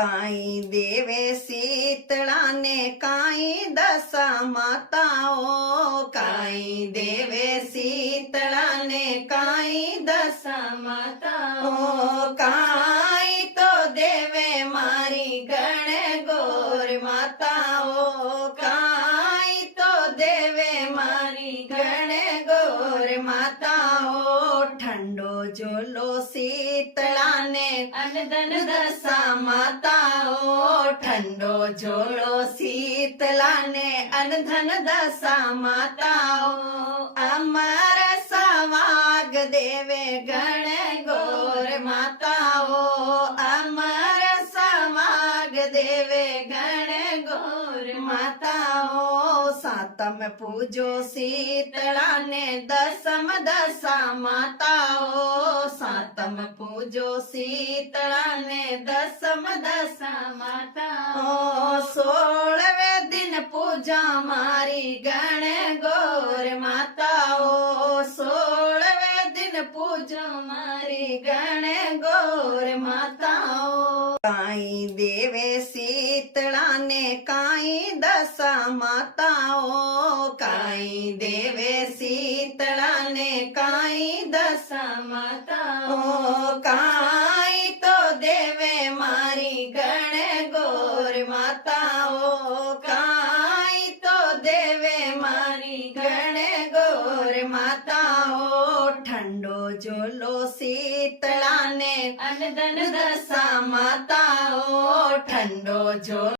काई देवे शीतला ने काई दशा माताओ, काई देवे शीतला ने काई दशा माताओ, काई तो देवे मारी गण गोर माताओ, काई तो देवे मारी गण गोर माताओ, ठंडो जोलो शीतला ने अनदन दशा माताओ, ठंडो जोड़ो शीतला ने अनधन दशा माताओ, अमर सवाग देवे गण गोर माताओ, अमर सवाग देवे गण गोर माताओ, सातम पूजो शीतला ने दसम दशा माताओ, सातम पूजो शीतला ने दसम दशा माताओ, 16वें दिन पूजा मारी गण गोर माताओ, 16वें दिन पूजा मारी गण गोर माताओ, काई देवे शीतला ने काई दशा माताओ, काई देवे शीतला ने काई दशा माताओ, काई तो देवे मारी गण गोर माताओ, काई तो देवे मारी गण गोर माताओ, ठंडो जोलो शीतला ने अनदन दशा माताओ, ठंडो जो